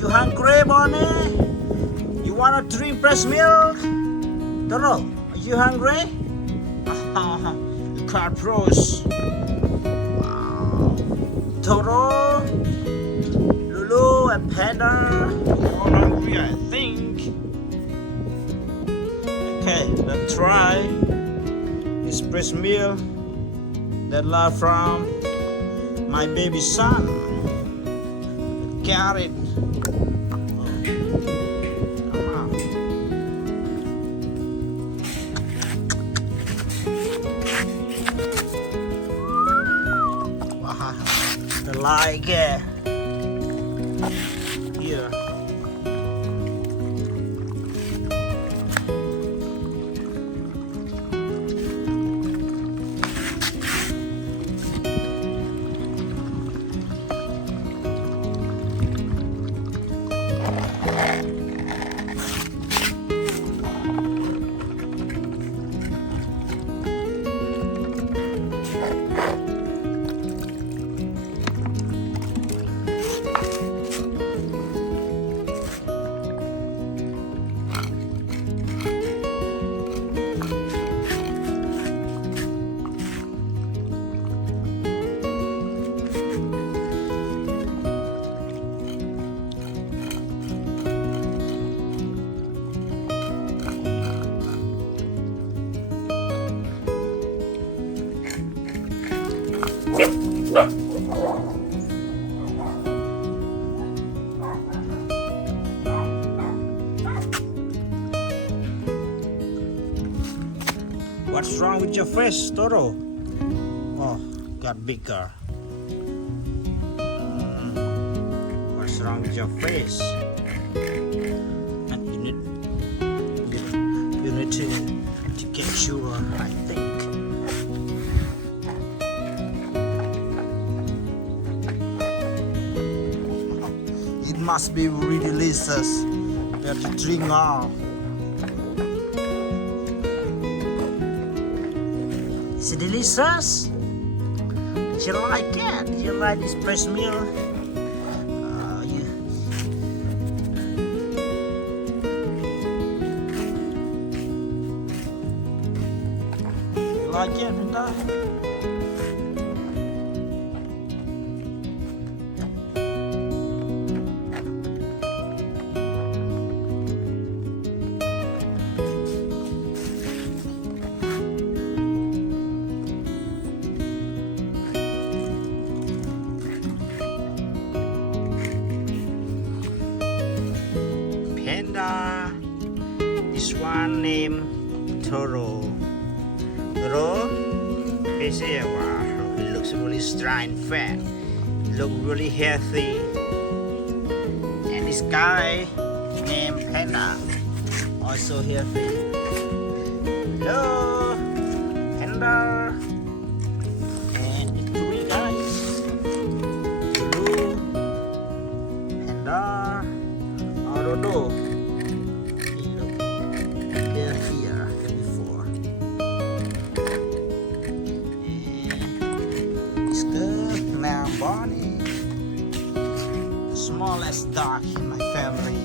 You hungry, Bonnie? You wanna drink breast milk? Toro, are you hungry? You can't pros. Wow. Toro, Lulu, and Panda. You're all hungry, I think. Okay, let's try this breast milk that love from my baby son. Got it. Wow, I like it. Here. What's wrong with your face, Toro? Oh, got bigger. What's wrong with your face? And you need to get sure, I think. It must be really delicious. That to drink all. Is it delicious? You like it? You like this breast milk? You like it, Linda? Panda. This one named Toro. Toro? Face here, wow. It looks really strong and fat. It looks really healthy. And this guy named Panda. Also healthy. Hello, Panda. And the three guys. Blue, Panda. I don't know. They're here than before. And it's good now, Bonnie. The smallest dog in my family.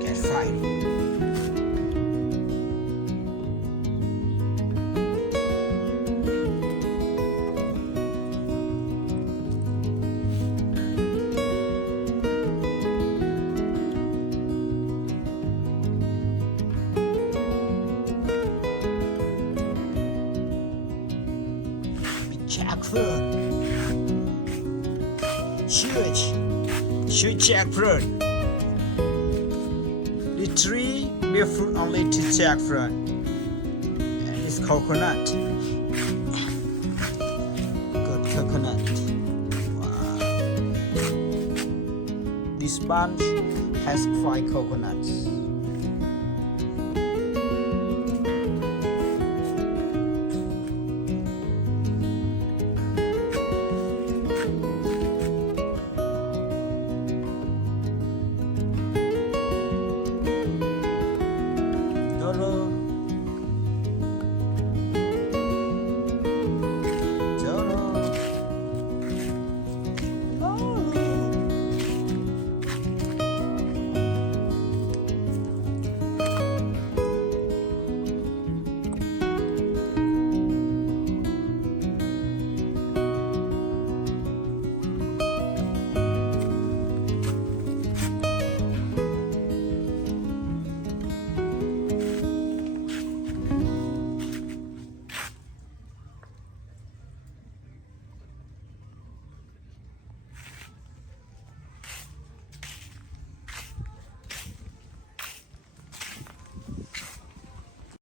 Get fried. Jackfruit. Huge jackfruit. The tree bear fruit only to jackfruit. And it's coconut. Good coconut. Wow. bunch has 5 coconuts.